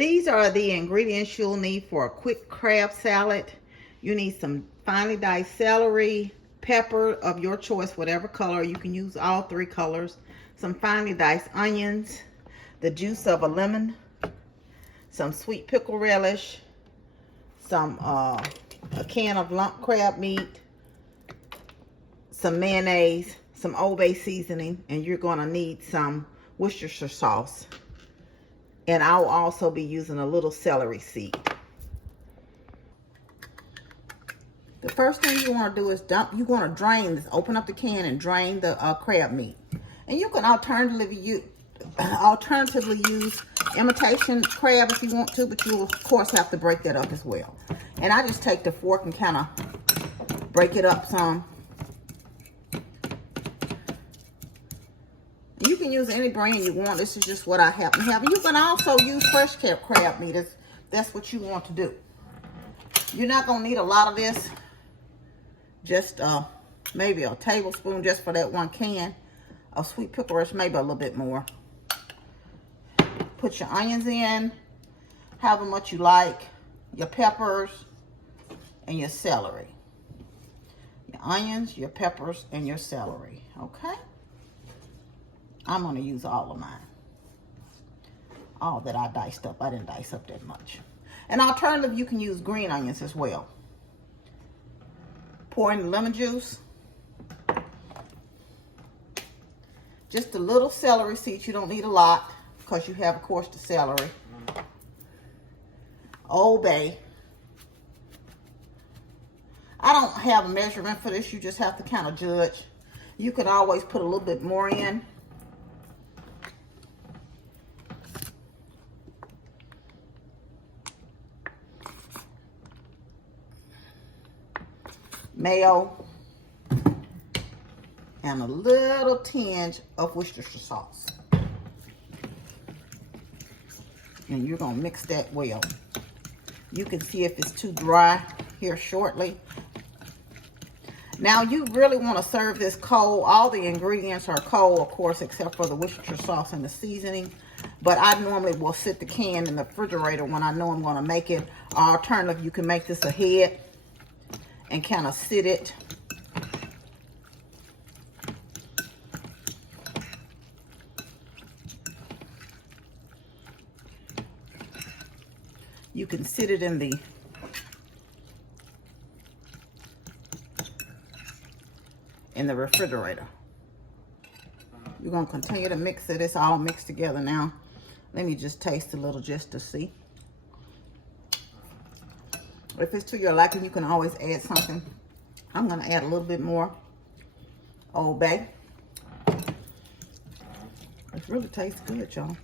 These are the ingredients you'll need for a quick crab salad. You need some finely diced celery, pepper of your choice, whatever color. You can use all three colors. Some finely diced onions, the juice of a lemon, some sweet pickle relish, a can of lump crab meat, some mayonnaise, some Old Bay seasoning, and you're going to need some Worcestershire sauce. And I'll also be using a little celery seed. The first thing you want to do is you want to drain this, open up the can and drain the crab meat. And you can alternatively use imitation crab if you want to, but you of course have to break that up as well. And I just take the fork and kind of break it up some. You can use any brand you want. This is just what I happen to have. You can also use fresh crab meat if that's what you want to do. You're not going to need a lot of this. Just maybe a tablespoon just for that one can of sweet pickle relish, maybe a little bit more. Put your onions in, however much you like, your peppers, and your celery. Your onions, your peppers, and your celery, okay? I'm going to use all of mine. All that I diced up. I didn't dice up that much. And alternative, you can use green onions as well. Pour in the lemon juice. Just a little celery seed. You don't need a lot because you have, of course, the celery. Old Bay. I don't have a measurement for this. You just have to kind of judge. You can always put a little bit more in. Mayo, and a little tinge of Worcestershire sauce. And you're going to mix that well. You can see if it's too dry here shortly. Now, you really want to serve this cold. All the ingredients are cold, of course, except for the Worcestershire sauce and the seasoning. But I normally will sit the can in the refrigerator when I know I'm going to make it. Alternative, you can make this ahead and kind of sit it. You can sit it in the refrigerator. You're going to continue to mix it. It's all mixed together now. Let me just taste a little just to see. If it's to your liking, you can always add something. I'm going to add a little bit more Old Bay. It really tastes good, y'all.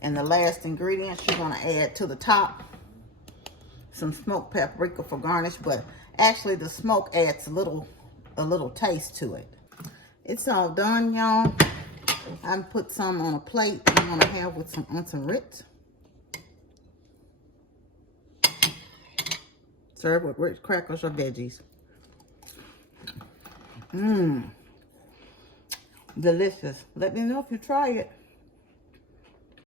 And the last ingredients you're going to add to the top, some smoked paprika for garnish, but actually the smoke adds a little taste to it. It's all done, y'all. I put some on a plate I'm going to have with some Ritz. Serve with Ritz crackers or veggies. Mmm. Delicious. Let me know if you try it.